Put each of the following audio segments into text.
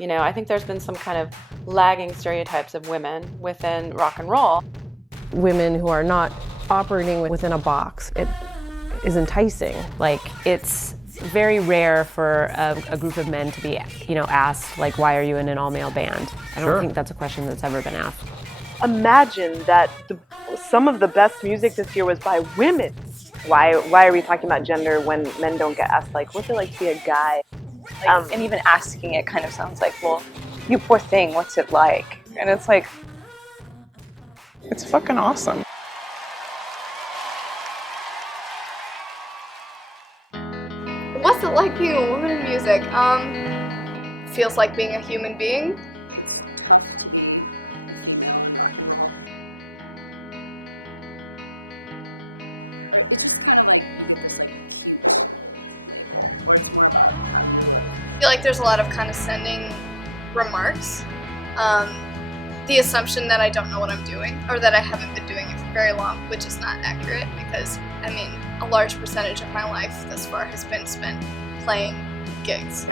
You know, I think there's been some kind of lagging stereotypes of women within rock and roll. Women who are not operating within a box, it is enticing. Like, it's very rare for a group of men to be, asked, like, why are you in an all-male band? I don't think that's a question that's ever been asked. Imagine that some of the best music this year was by women. Why are we talking about gender when men don't get asked, like, what's it like to be a guy? And even asking it kind of sounds like, well, you poor thing, what's it like? And it's like, it's fucking awesome. What's it like being a woman in music? Feels like being a human being. I feel like there's a lot of condescending remarks. The assumption that I don't know what I'm doing, or that I haven't been doing it for very long, which is not accurate because, I mean, a large percentage of my life thus far has been spent playing gigs.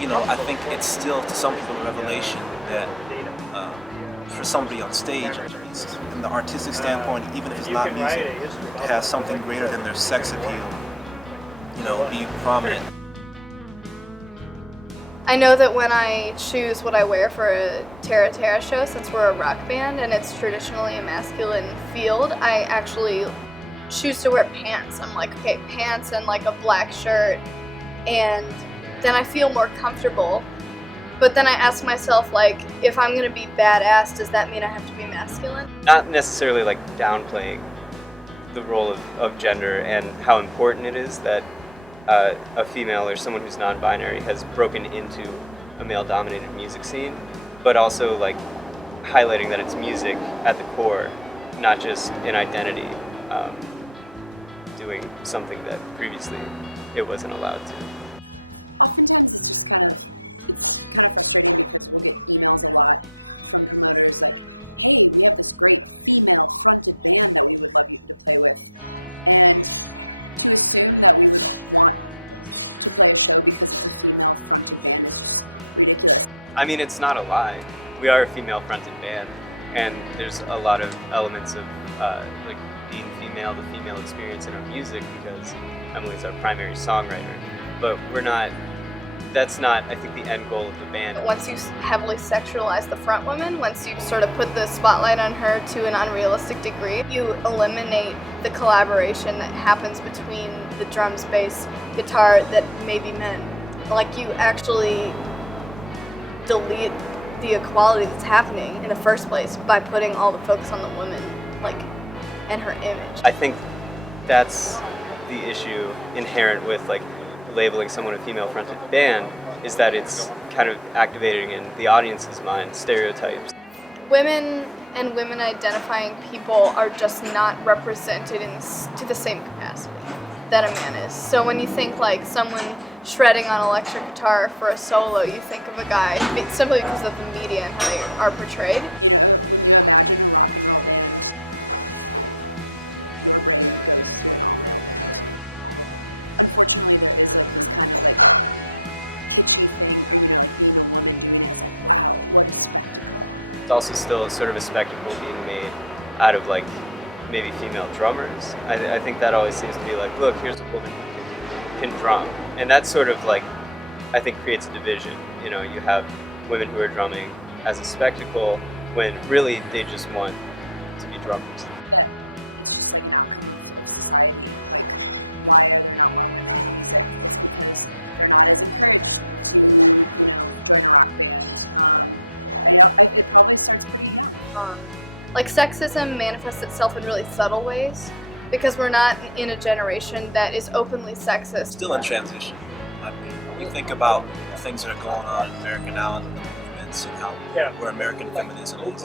You know, I think it's still to some people a revelation that for somebody on stage, from the artistic standpoint, even if it's not music, it has something greater than their sex appeal, you know, be prominent. I know that when I choose what I wear for a Terra Terra show, since we're a rock band and it's traditionally a masculine field, I actually choose to wear pants. I'm like, okay, pants and like a black shirt, and then I feel more comfortable. But then I ask myself, like, if I'm gonna be badass, does that mean I have to be masculine? Not necessarily like downplaying the role of gender and how important it is that a female or someone who's non-binary has broken into a male-dominated music scene, but also like highlighting that it's music at the core, not just an identity, doing something that previously it wasn't allowed to. I mean, it's not a lie. We are a female-fronted band, and there's a lot of elements of like being female, the female experience in our music, because Emily's our primary songwriter. But we're not. That's not, I think, the end goal of the band. Once you heavily sexualize the front woman, once you sort of put the spotlight on her to an unrealistic degree, you eliminate the collaboration that happens between the drums, bass, guitar that may be men. Like, you actually delete the equality that's happening in the first place by putting all the focus on the woman, like, and her image. I think that's the issue inherent with like labeling someone a female-fronted band, is that it's kind of activating in the audience's mind stereotypes. Women and women-identifying people are just not represented to the same capacity that a man is. So when you think like someone shredding on electric guitar for a solo, you think of a guy simply because of the media and how they are portrayed. It's also still sort of a spectacle being made out of like maybe female drummers. I think that always seems to be like, look, here's a woman who can drum. And that sort of like, I think creates a division. You know, you have women who are drumming as a spectacle when really they just want to be drummers. Like, sexism manifests itself in really subtle ways because we're not in a generation that is openly sexist. Still in transition. I mean, you think about the things that are going on in America now and the movements and how where American feminism is.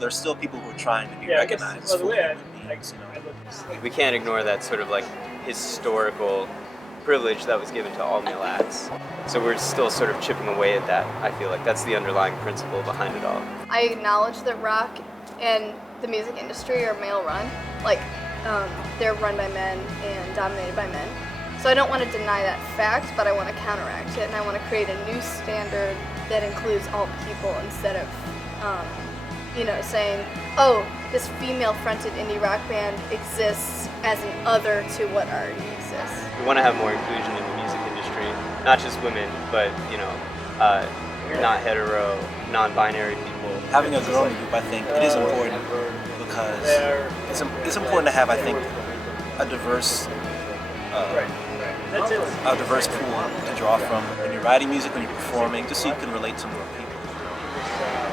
There's still people who are trying to be recognized for human beings. You know? We can't ignore that sort of like historical privilege that was given to all male acts. So we're still sort of chipping away at that. I feel like that's the underlying principle behind it all. I acknowledge that rock and the music industry are male run. Like, they're run by men and dominated by men. So I don't want to deny that fact, but I want to counteract it, and I want to create a new standard that includes all people instead of, saying, oh, this female-fronted indie rock band exists as an other to what already exists. We want to have more inclusion in the music industry, not just women, but not hetero, non-binary people. Having a growing group, I think it is important because it's important to have, I think, a diverse pool to draw from when you're writing music, when you're performing, just so you can relate to more people.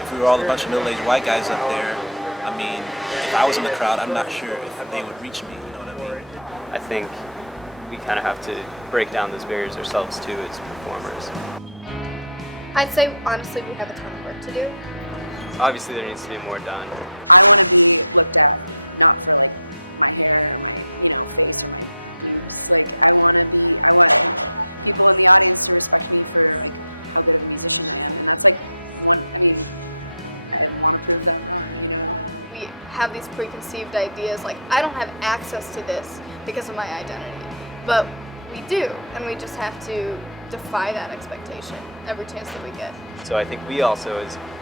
If we were all a bunch of middle-aged white guys up there, I mean, if I was in the crowd, I'm not sure if they would reach me, you know what I mean? I think we kind of have to break down those barriers ourselves too as performers. I'd say, honestly, we have a ton of work to do. Obviously there needs to be more done. We have these preconceived ideas, like, I don't have access to this because of my identity. But we do, and we just have to defy that expectation every chance that we get. So I think we also,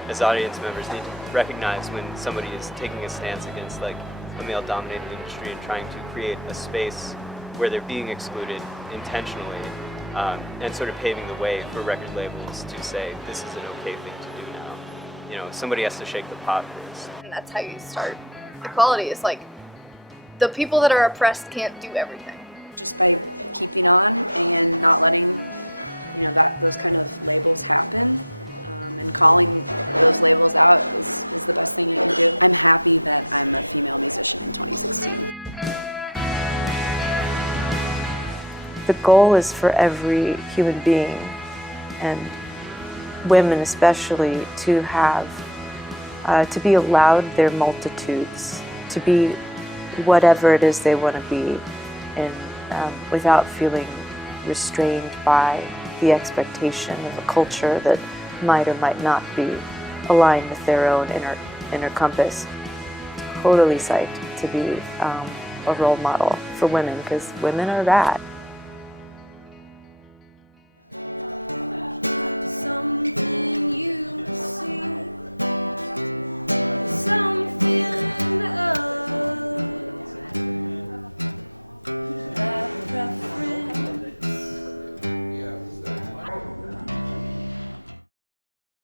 as audience members, need to recognize when somebody is taking a stance against like a male-dominated industry and trying to create a space where they're being excluded intentionally, and sort of paving the way for record labels to say this is an okay thing to do now. You know, somebody has to shake the pot first. And that's how you start equality. Is like, the people that are oppressed can't do everything. The goal is for every human being, and women especially, to have, to be allowed their multitudes, to be whatever it is they want to be, and without feeling restrained by the expectation of a culture that might or might not be aligned with their own inner compass. Totally psyched to be a role model for women, because women are rad.